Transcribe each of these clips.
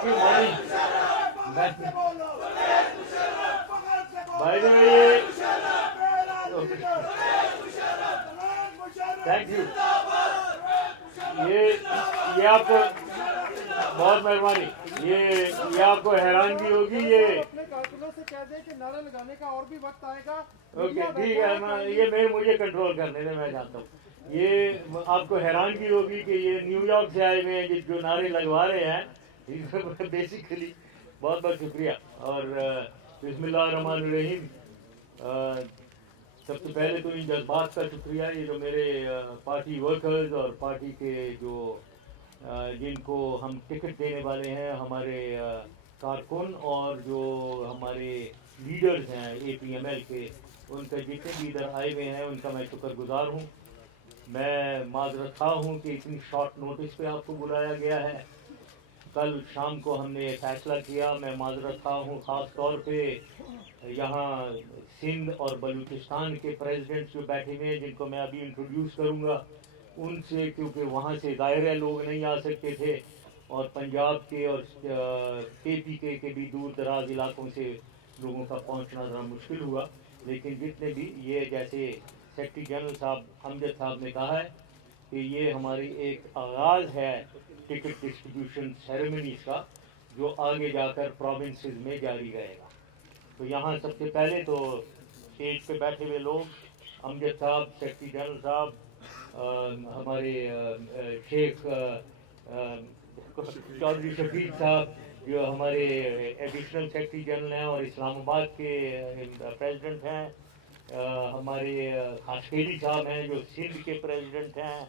Thank you morning. भाई ये thank you. ये आपको बहुत मेहरबानी। ये आपको हैरानगी होगी। ये अपने कारकुनों से कह दें कि नारा लगाने का और भी वक्त आएगा। ओके ठीक है, मुझे कंट्रोल करने दें, मैं जानता हूँ। ये आपको हैरानगी होगी कि ये न्यूयॉर्क से आए हुए हैं जो नारे लगवा रहे हैं। बेसिकली बहुत बहुत शुक्रिया। और बिस्मिल्लाहिर्रहमानिर्रहीम। सबसे पहले तो इन जज्बात का शुक्रिया, ये जो मेरे पार्टी वर्कर्स और पार्टी के जो जिनको हम टिकट देने वाले हैं, हमारे कारकुन और जो हमारे लीडर्स हैं APML के, उनका जितने भी इधर आए हुए हैं उनका मैं शुक्रगुजार हूँ। मैं माजरत खा हूँ कि इतनी शॉर्ट नोटिस पे आपको बुलाया गया है। कल शाम को हमने फैसला किया। मैं माजरत खा हूँ ख़ास तौर पे यहाँ सिंध और बलूचिस्तान के प्रेसिडेंट्स जो बैठे हुए हैं, जिनको मैं अभी इंट्रोड्यूस करूँगा, उनसे, क्योंकि वहाँ से ज़ाहिर लोग नहीं आ सकते थे और पंजाब के और KPK के भी दूर दराज इलाकों से लोगों का पहुँचना ज़रा मुश्किल हुआ। लेकिन जितने भी, ये जैसे सेक्रेटरी जनरल साहब अमजद साहब ने कहा है कि ये हमारी एक आगाज़ है टिकट डिस्ट्रीब्यूशन सेरेमनीज़ का, जो आगे जाकर प्रोविंसेस में जारी रहेगा। तो यहाँ सबसे पहले तो स्टेज पे बैठे हुए लोग, अमजद साहब, सेक्रेटरी जनरल साहब, हमारे शेख चौधरी शफीक साहब जो हमारे एडिशनल सेक्रेटरी जनरल हैं और इस्लामाबाद के प्रेसिडेंट हैं, हमारे खासकेली साहब हैं जो सिंध के प्रेसिडेंट हैं,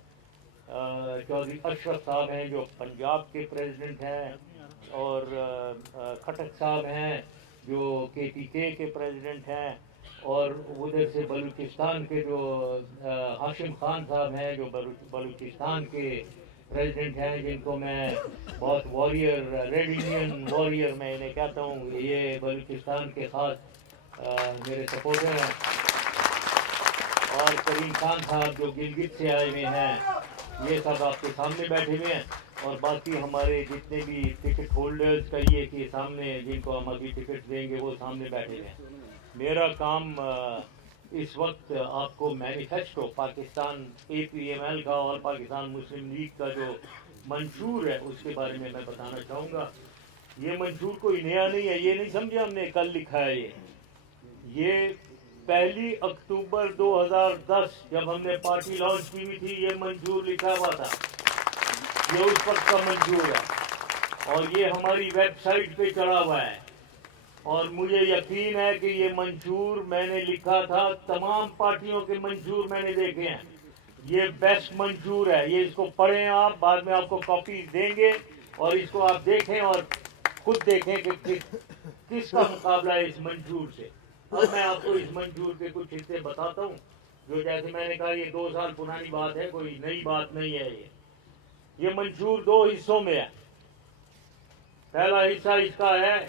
चौधरी अशरफ साहब हैं जो पंजाब के प्रेसिडेंट हैं, और खटक साहब हैं जो KPK के प्रेसिडेंट हैं, और उधर से बलूचिस्तान के जो हाशिम खान साहब हैं जो बलूचिस्तान के प्रेसिडेंट हैं, जिनको मैं बहुत वॉरियर, रेड इंडियन वॉरियर मैं इन्हें कहता हूँ। ये बलूचिस्तान के ख़ास मेरे सपोर्टर हैं। और करीम खान साहब जो गिलगित से आए हुए हैं, ये सब आपके सामने बैठे हुए हैं। और बाकी हमारे जितने भी टिकट होल्डर्स कहिए कि सामने, जिनको हम अभी टिकट देंगे, वो सामने बैठे हुए हैं। मेरा काम इस वक्त आपको मैनिफेस्टो पाकिस्तान APML का और पाकिस्तान मुस्लिम लीग का जो मंशूर है उसके बारे में मैं बताना चाहूँगा। ये मंशूर कोई नया नहीं है, ये नहीं समझे हमने कल लिखा है। ये 1 अक्टूबर 2010 जब हमने पार्टी लॉन्च की हुई थी, ये मंशूर लिखा हुआ था। ये उस वक्त का मंशूर है और ये हमारी वेबसाइट पे चढ़ा हुआ है। और मुझे यकीन है कि ये मंशूर मैंने लिखा था, तमाम पार्टियों के मंशूर मैंने देखे हैं। ये बेस्ट मंशूर है। ये इसको पढ़ें आप, बाद में आपको कॉपी देंगे और इसको आप देखें और खुद देखें कि किसका मुकाबला है इस मंशूर से। अब मैं आपको इस मंशूर के कुछ हिस्से बताता हूँ, जो जैसे मैंने कहा ये 2 साल पुरानी बात है, कोई नई बात नहीं है। ये मंशूर 2 हिस्सों में है। पहला हिस्सा इसका है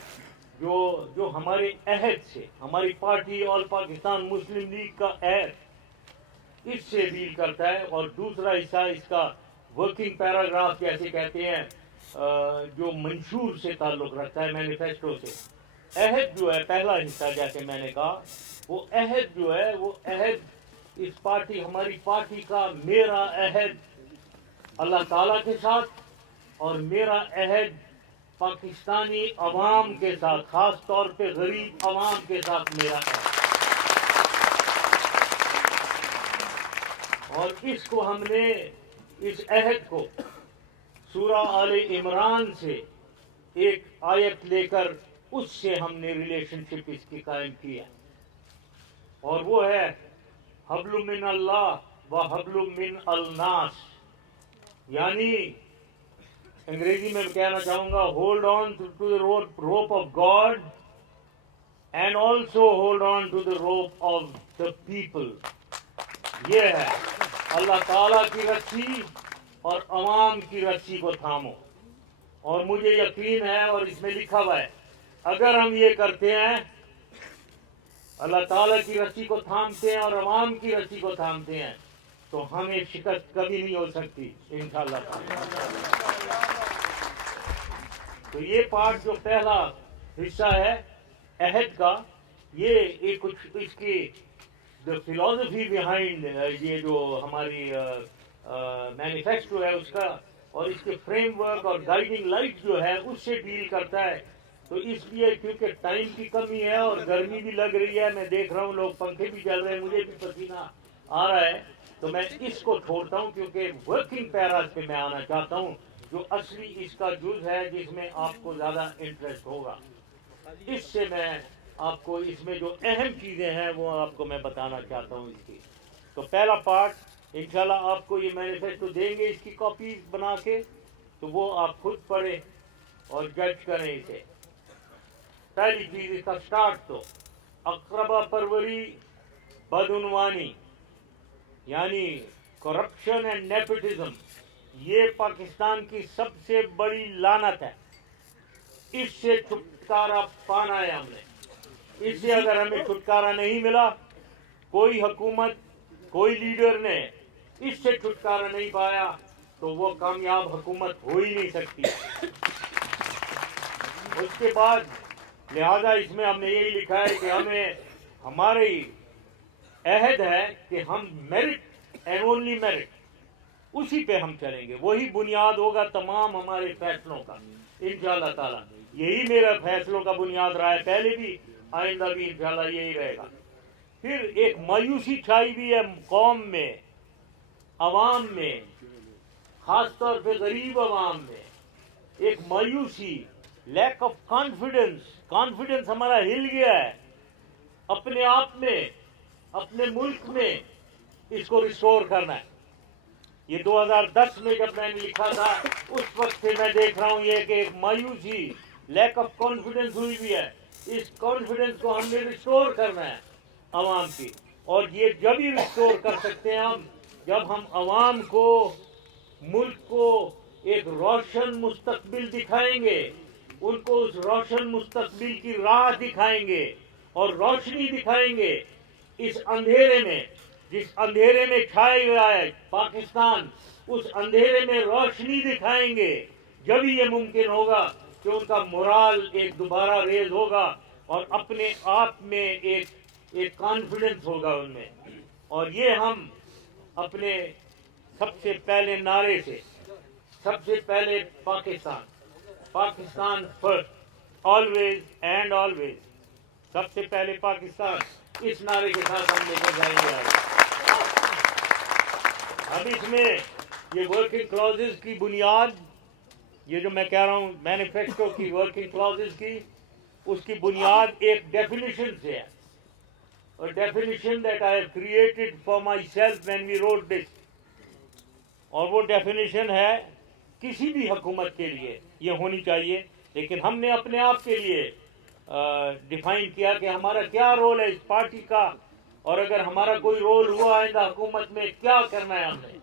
जो हमारे अहद से, हमारी पार्टी और पाकिस्तान मुस्लिम लीग का अहद, इससे डील करता है। और दूसरा हिस्सा इसका वर्किंग पैराग्राफ जैसे कहते हैं, जो मंशूर से ताल्लुक़ रखता है, मैनिफेस्टो से। अहद जो है पहला हिस्सा, जैसे मैंने कहा, वो अहद जो है, वो अहद इस पार्टी, हमारी पार्टी का, मेरा अहद अल्लाह ताला के साथ और मेरा अहद पाकिस्तानी अवाम के साथ, खास तौर पे गरीब अवाम के साथ मेरा अहद। और इसको हमने, इस अहद को सूरा आले इमरान से एक आयत लेकर उससे हमने रिलेशनशिप इसकी कायम की है। और वो है हब्लुम मिन अल्लाह व हब्लुम मिन अलनास, यानी अंग्रेजी में कहना चाहूंगा, hold on to the rope of God and also hold on to the rope of the people. ये है अल्लाह ताला की रस्सी और अवाम की रस्सी को थामो। और मुझे यकीन है, और इसमें लिखा हुआ है, अगर हम ये करते हैं, अल्लाह ताला की रस्सी को थामते हैं और अवाम की रस्सी को थामते हैं, तो हमें शिकस्त कभी नहीं हो सकती इंशाअल्लाह। तो ये पार्ट जो पहला हिस्सा है अहद का, ये एक कुछ इसकी द फिलॉसफी बिहाइंड ये जो हमारी मैनिफेस्टो है उसका और इसके फ्रेमवर्क और गाइडिंग लाइट जो है उससे डील करता है। तो इसलिए क्योंकि टाइम की कमी है और गर्मी भी लग रही है, मैं देख रहा हूँ लोग पंखे भी चल रहे हैं, मुझे भी पसीना आ रहा है, तो मैं इसको छोड़ता हूँ क्योंकि वर्किंग पैराज पे मैं आना चाहता हूँ जो असली इसका जुज है जिसमें आपको ज़्यादा इंटरेस्ट होगा। इससे मैं आपको इसमें जो अहम चीज़ें हैं वो आपको मैं बताना चाहता हूँ इसकी। तो पहला पार्ट इंशाल्लाह आपको ये मैनिफेस्टो देंगे इसकी कॉपी बना के, तो वो आप खुद पढ़ें और जज करें इसे। पहली चीज़ इसका स्टार्ट तो अक़रबा परवरी बदउनवानी यानी करप्शन एंड नेपोटिज्म, ये पाकिस्तान की सबसे बड़ी लानत है। इससे छुटकारा पाना है हमने। इससे अगर हमें छुटकारा नहीं मिला, कोई हुकूमत कोई लीडर ने इससे छुटकारा नहीं पाया, तो वो कामयाब हुकूमत हो ही नहीं सकती। उसके बाद लिहाजा इसमें हमने यही लिखा है कि हमें हमारी अहद है कि हम मेरिट एंड ओनली मेरिट, उसी पे हम चलेंगे, वही बुनियाद होगा तमाम हमारे फैसलों का इंशाअल्लाह ताला। यही मेरा फैसलों का बुनियाद रहा है पहले भी, आइंदा भी इंशाअल्लाह यही रहेगा। फिर एक मायूसी छाई हुई है कौम में, अवाम में, खास तौर पे गरीब अवाम में एक मायूसी, लैक ऑफ कॉन्फिडेंस। कॉन्फिडेंस हमारा हिल गया है अपने आप में, अपने मुल्क में। इसको रिस्टोर करना है। ये 2010 में जब मैंने लिखा था उस वक्त से मैं देख रहा हूँ ये कि एक मायूसी, लैक ऑफ कॉन्फिडेंस हुई भी है। इस कॉन्फिडेंस को हमने रिस्टोर करना है अवाम की, और ये जब ही रिस्टोर कर सकते हैं हम जब हम अवाम को, मुल्क को एक रोशन मुस्तकबिल दिखाएंगे, उनको उस रोशन मुस्तकबिल की राह दिखाएंगे और रोशनी दिखाएंगे इस अंधेरे में, जिस अंधेरे में छाया हुआ है पाकिस्तान, उस अंधेरे में रोशनी दिखाएंगे। जब ही ये मुमकिन होगा कि उनका मोराल एक दोबारा रेज होगा और अपने आप में एक कॉन्फिडेंस होगा उनमें। और ये हम अपने सबसे पहले नारे से, सबसे पहले Pakistan, Pakistan first, always and always, सबसे पहले पाकिस्तान, इस नारे के साथ हम लेकर जाएंगे। अब इसमें ये वर्किंग क्लॉजेस की बुनियाद, ये जो मैं कह रहा हूँ मैनिफेस्टो की वर्किंग क्लॉजेस की, उसकी बुनियाद एक डेफिनेशन से है, और definition that I have created for myself when we wrote this. और वो डेफिनेशन है किसी भी हुकूमत के लिए ये होनी चाहिए, लेकिन हमने अपने आप के लिए डिफाइन किया कि हमारा क्या रोल है इस पार्टी का, और अगर हमारा कोई रोल हुआ आइंदा हुकूमत में क्या करना है हमने,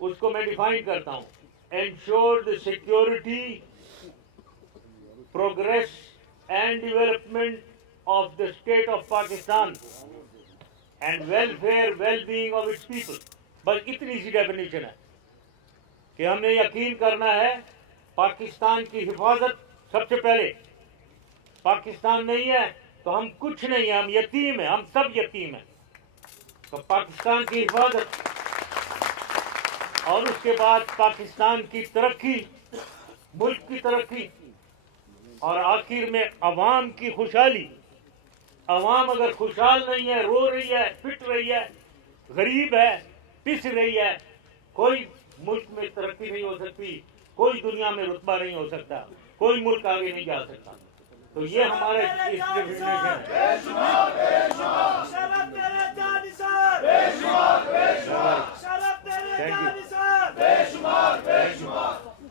उसको मैं डिफाइन करता हूँ। Ensure the security, progress and development of the state of Pakistan and welfare wellbeing of its people. बस इतनी सी डेफिनेशन है कि हमने यकीन करना है पाकिस्तान की हिफाजत सबसे पहले। पाकिस्तान नहीं है तो हम कुछ नहीं है, हम यतीम हैं, हम सब यतीम हैं। तो पाकिस्तान की हिफाजत, और उसके बाद पाकिस्तान की तरक्की, मुल्क की तरक्की, और आखिर में अवाम की खुशहाली। अवाम अगर खुशहाल नहीं है, रो रही है, पिट रही है, गरीब है, पिस रही है, कोई मुल्क में तरक्की नहीं हो सकती, कोई दुनिया में रुतबा नहीं हो सकता, कोई मुल्क आगे नहीं जा सकता। तो ये हमारे इस डेफिनेशन है।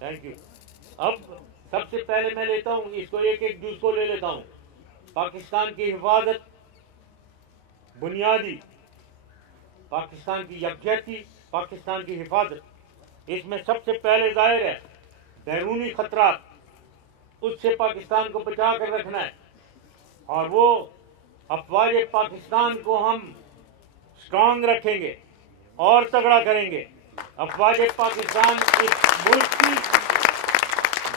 Thank you. अब सबसे पहले मैं लेता हूँ इसको, एक एक जूस को ले लेता हूँ। पाकिस्तान की हिफाजत बुनियादी, पाकिस्तान की यकजहती, पाकिस्तान की हिफाजत, इसमें सबसे पहले जाहिर है बैरूनी खतरात, उससे पाकिस्तान को बचा कर रखना है, और वो अफवाज पाकिस्तान को हम स्ट्रांग रखेंगे और तगड़ा करेंगे। अफवाज पाकिस्तान इस मुल्क की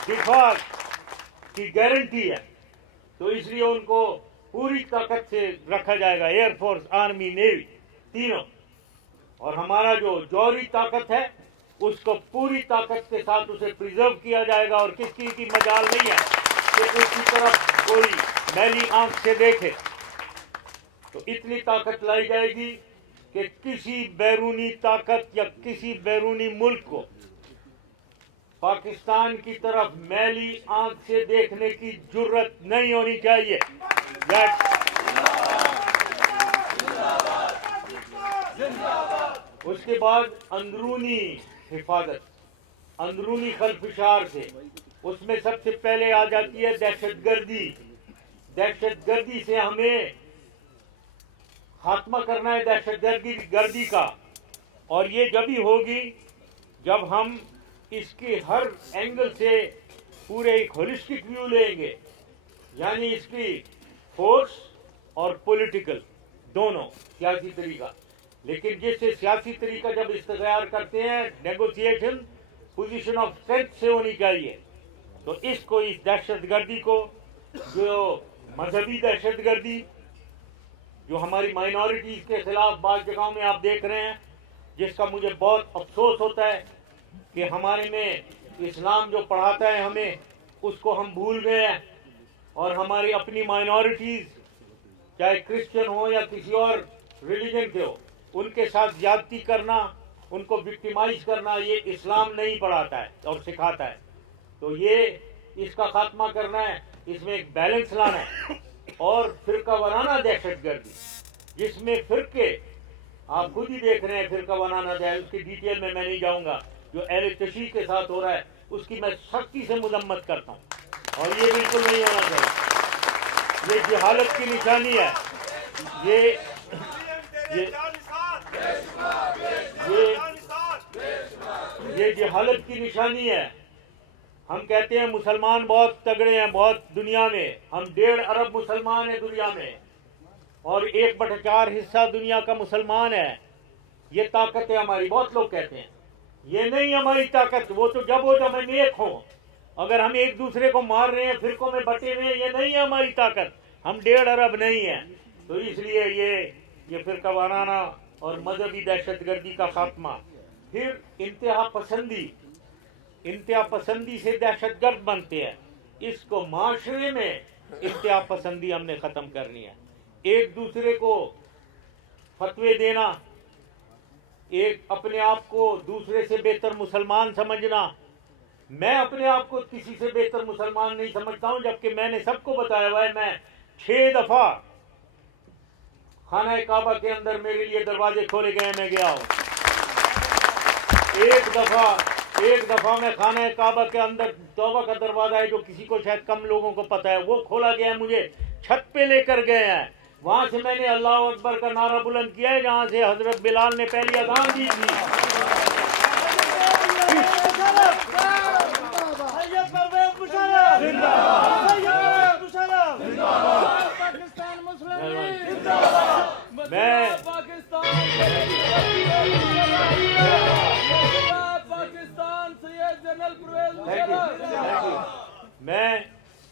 दिफा की गारंटी है, तो इसलिए उनको पूरी ताकत से रखा जाएगा, एयरफोर्स, आर्मी, नेवी तीनों। और हमारा जो जौहरी ताकत है उसको पूरी ताकत के साथ उसे प्रिजर्व किया जाएगा, और किसी की मजाल नहीं है कि उसकी तरफ कोई मैली आंख से देखे। तो इतनी ताकत लाई जाएगी कि किसी बैरूनी ताकत या किसी बैरूनी मुल्क को पाकिस्तान की तरफ मैली आंख से देखने की जुर्रत नहीं होनी चाहिए। उसके बाद अंदरूनी हिफाजत, अंदरूनी खलफशार से, उसमें सबसे पहले आ जाती है दहशतगर्दी। दहशतगर्दी से हमें खात्मा करना है, दहशतगर्दी का। और ये जब ही होगी जब हम इसकी हर एंगल से पूरे एक होलिस्टिक व्यू लेंगे, यानी इसकी फोर्स और पॉलिटिकल दोनों, सियासी तरीका। लेकिन जैसे सियासी तरीका जब इख्तियार करते हैं, नेगोशिएशन पोजीशन ऑफ स्ट्रेंथ से होनी चाहिए। तो इसको, इस दहशतगर्दी को, जो मजहबी दहशतगर्दी जो हमारी माइनॉरिटीज के खिलाफ बाज़ जगहों में आप देख रहे हैं, जिसका मुझे बहुत अफसोस होता है कि हमारे में इस्लाम जो पढ़ाता है हमें, उसको हम भूल गए हैं। और हमारी अपनी माइनॉरिटीज, चाहे क्रिश्चियन हो या किसी और रिलीजन के हो, उनके साथ ज्यादती करना, उनको विक्टिमाइज करना, ये इस्लाम नहीं पढ़ाता है और सिखाता है। तो ये इसका खात्मा करना है, इसमें एक बैलेंस लाना है। और फिरका वाराना दहशतगर्दी, जिसमें फिरके, आप खुद ही देख रहे हैं फिरका वाराना दहशत, उसकी डिटेल में मैं नहीं जाऊंगा, जो अहले तशरीह के साथ हो रहा है उसकी मैं सख्ती से मजम्मत करता हूँ। और ये बिल्कुल नहीं होना चाहिए, ये जहालत की निशानी है। ये जहालत की निशानी है। हम कहते हैं मुसलमान बहुत तगड़े हैं, बहुत दुनिया में, हम 1.5 अरब मुसलमान हैं दुनिया में, और 1/4 हिस्सा दुनिया का मुसलमान है। ये ताकत है हमारी। बहुत लोग कहते हैं ये नहीं हमारी ताकत, वो तो जब हो जब हम एक हों। अगर हम एक दूसरे को मार रहे हैं, फिरकों में बटे हुए हैं, ये नहीं है हमारी ताकत। हम 1.5 अरब नहीं है। तो इसलिए ये फिरका वाराना और मजहबी दहशतगर्दी का खात्मा। फिर इंतहा पसंदी से दहशतगर्द बनते हैं। इसको माशरे में इंतहा पसंदी हमने खत्म करनी है। एक दूसरे को फतवे देना, एक अपने आप को दूसरे से बेहतर मुसलमान समझना। मैं अपने आप को किसी से बेहतर मुसलमान नहीं समझता हूं, जबकि मैंने सबको बताया हुआ है, मैं 6 दफा खाना काबा के अंदर मेरे लिए दरवाजे खोले गए, मैं गया हूं। एक दफा मैं खाना काबा के अंदर, तौबा का दरवाजा है जो किसी को शायद कम लोगों को पता है, वो खोला गया है, मुझे छत पे लेकर गए हैं। वहां से मैंने अल्लाह अकबर का नारा बुलंद किया है, जहां से हजरत बिलाल ने पहली अज़ान दी थी। मैं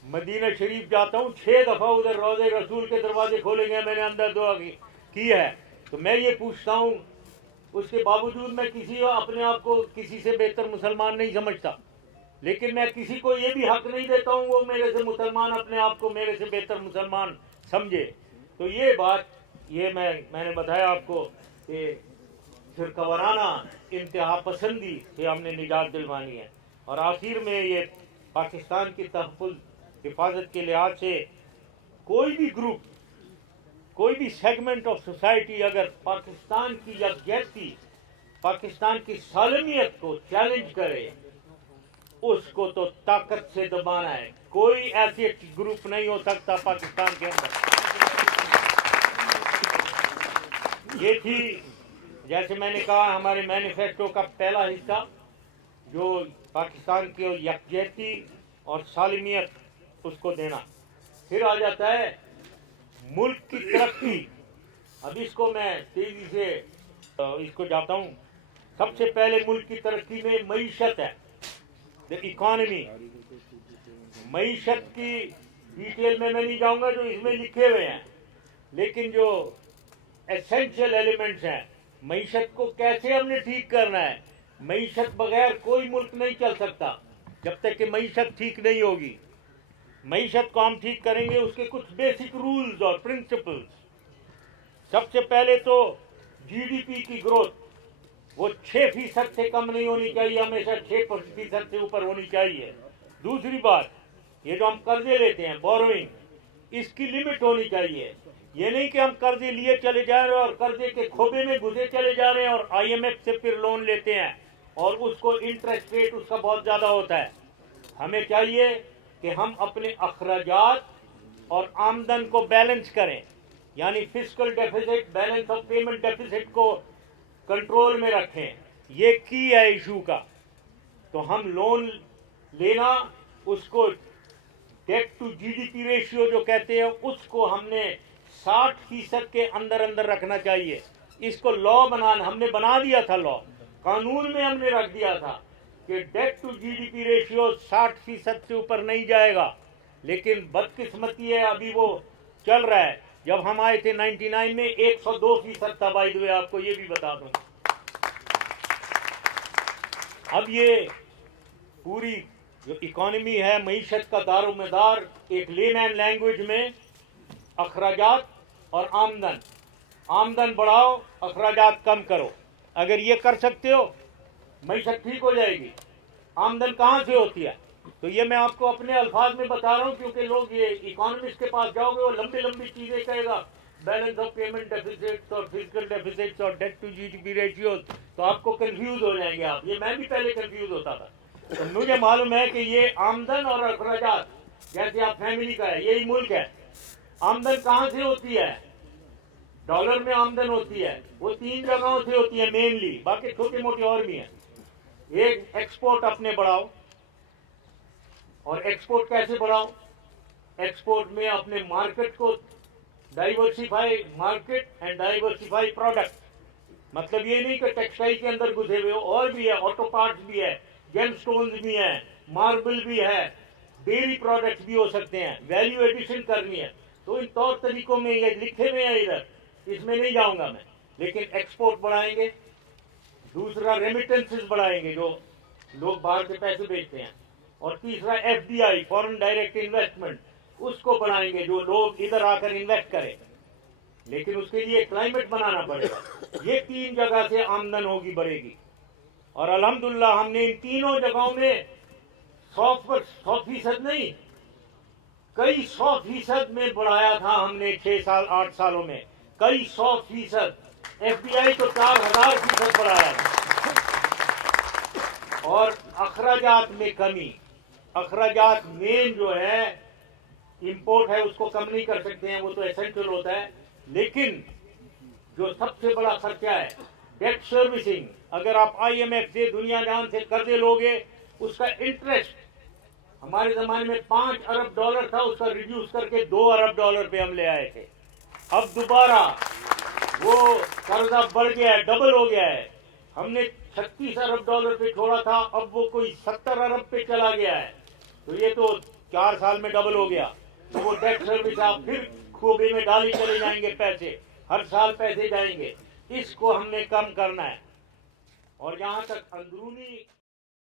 मदीना शरीफ जाता हूँ, 6 दफा उधर रोज़े रसूल के दरवाजे खोले गए, मैंने अंदर दुआ की है। तो मैं ये पूछता हूँ, उसके बावजूद मैं अपने आप को किसी से बेहतर मुसलमान नहीं समझता, लेकिन मैं किसी को ये भी हक नहीं देता हूँ वो मेरे से मुसलमान अपने आप को मेरे से बेहतर मुसलमान समझे। तो ये बात, ये मैंने बताया आपको कि फिरका वाराना इंतहा पसंदी से हमने निजात दिलवानी है। और आखिर में ये पाकिस्तान की तहफ़्फ़ुज़, हिफाजत के लिहाज से कोई भी ग्रुप, कोई भी सेगमेंट ऑफ सोसाइटी अगर पाकिस्तान की यकजहती, पाकिस्तान की सालमियत को चैलेंज करे, उसको तो ताकत से दबाना है। कोई ऐसे ग्रुप नहीं हो सकता पाकिस्तान के अंदर। ये थी, जैसे मैंने कहा, हमारे मैनिफेस्टो का पहला हिस्सा, जो पाकिस्तान की यकजहती और सालमियत, उसको देना। फिर आ जाता है मुल्क की तरक्की। अब इसको मैं तेजी से इसको जाता हूँ। सबसे पहले मुल्क की तरक्की में मईशत है, द इकॉनमी। मईशत की डिटेल में मैं नहीं जाऊंगा जो इसमें लिखे हुए हैं, लेकिन जो एसेंशियल एलिमेंट्स हैं, मईशत को कैसे हमने ठीक करना है। मईशत बगैर कोई मुल्क नहीं चल सकता जब तक कि मईशत ठीक नहीं होगी। मईशत को हम ठीक करेंगे, उसके कुछ बेसिक रूल्स और प्रिंसिपल्स। सबसे पहले तो जीडीपी की ग्रोथ वो 6% से कम नहीं होनी चाहिए, हमेशा 6% से ऊपर होनी चाहिए। दूसरी बात, ये जो हम कर्जे लेते हैं बोरोइंग, इसकी लिमिट होनी चाहिए। ये नहीं कि हम कर्जे लिए चले जा रहे हैं और कर्जे के खोबे में घुसे चले जा रहे हैं और आईएमएफ से फिर लोन लेते हैं और उसको इंटरेस्ट रेट उसका बहुत ज्यादा होता है। हमें चाहिए कि हम अपने अखराजात और आमदन को बैलेंस करें, यानी fiscal deficit, balance of payment deficit को कंट्रोल में रखें। ये की है इशू का। तो हम लोन लेना, उसको डेट टू जीडीपी रेशियो जो कहते हैं, उसको हमने 60% के अंदर अंदर रखना चाहिए। इसको लॉ बनाना, हमने बना दिया था लॉ, कानून में हमने रख दिया था कि डेट टू जीडीपी रेशियो 60% से ऊपर नहीं जाएगा। लेकिन बदकिस्मती है, अभी वो चल रहा है। जब हम आए थे 99 में 102% था। बाय द वे आपको ये भी बता दूं, अब ये पूरी जो इकोनॉमी है, मईशत का दारोमदार एक लेमैन लैंग्वेज में अखराजात और आमदन। आमदन बढ़ाओ, अखराजात कम करो। अगर ये कर सकते हो, मईशत ठीक हो जाएगी। आमदन कहाँ से होती है? तो ये मैं आपको अपने अल्फाज में बता रहा हूँ, क्योंकि लोग ये इकोनॉमिस्ट के पास जाओगे वो लंबी लंबी चीजें कहेगा, बैलेंस ऑफ पेमेंट डेफिसिट और फिजिकल डेफिसिट और डेट टू जीडीपी रेशियो, तो आपको कंफ्यूज हो जाएंगे आप। ये मैं भी पहले कंफ्यूज होता था। तो मुझे मालूम है कि ये आमदन और अखराजात, जैसे आप फैमिली का है, यही मुल्क है। आमदन कहाँ से होती है? डॉलर में आमदन होती है। वो 3 जगहों से होती है मेनली, बाकी छोटे मोटे और भी हैं। एक, एक्सपोर्ट अपने बढ़ाओ। और एक्सपोर्ट कैसे बढ़ाओ? एक्सपोर्ट में अपने मार्केट को diversify, market and diversify product. मतलब ये नहीं कि टेक्सटाइल के अंदर घुसे हुए हो, और भी है, ऑटो पार्ट्स भी है, जेमस्टोन्स भी है, मार्बल भी है, डेयरी प्रोडक्ट्स भी हो सकते हैं। वैल्यू एडिशन करनी है तो इन तौर तरीकों में ये लिखे हुए हैं इधर, इसमें नहीं जाऊंगा मैं। लेकिन एक्सपोर्ट बढ़ाएंगे। दूसरा, रेमिटेंसेस बढ़ाएंगे, जो लोग बाहर से पैसे भेजते हैं। और तीसरा, एफडीआई, फॉरेन डायरेक्ट इन्वेस्टमेंट, उसको बढ़ाएंगे, जो लोग इधर आकर इन्वेस्ट करें। लेकिन उसके लिए क्लाइमेट बनाना पड़ेगा। ये 3 जगह से आमदन होगी, बढ़ेगी। और अल्हम्दुलिल्लाह हमने इन तीनों जगहों में 100% नहीं, कई 100% में बढ़ाया था हमने 6 साल 8 सालों में, कई 100%। एफडीआई तो 4000% बढ़ाया था। और अखराजात में कमी, अखराजात मेन जो है इंपोर्ट है, उसको कम नहीं कर सकते हैं, वो तो एसेंशियल होता है। लेकिन जो सबसे बड़ा खर्चा है डेट सर्विसिंग, अगर आप आईएमएफ से, दुनिया जहान से कर्जे लोगे, उसका इंटरेस्ट हमारे जमाने में $5 अरब था, उसका रिड्यूस करके $2 अरब पे हम ले आए थे। अब दोबारा वो कर्जा बढ़ गया है, डबल हो गया है। हमने $36 अरब पे छोड़ा था, अब वो कोई 70 अरब पे चला गया है। तो ये तो 4 साल में डबल हो गया। तो वो डेट सर्विस आप फिर खोबे में डाली चले जाएंगे, पैसे हर साल पैसे जाएंगे। इसको हमने कम करना है। और जहां तक अंदरूनी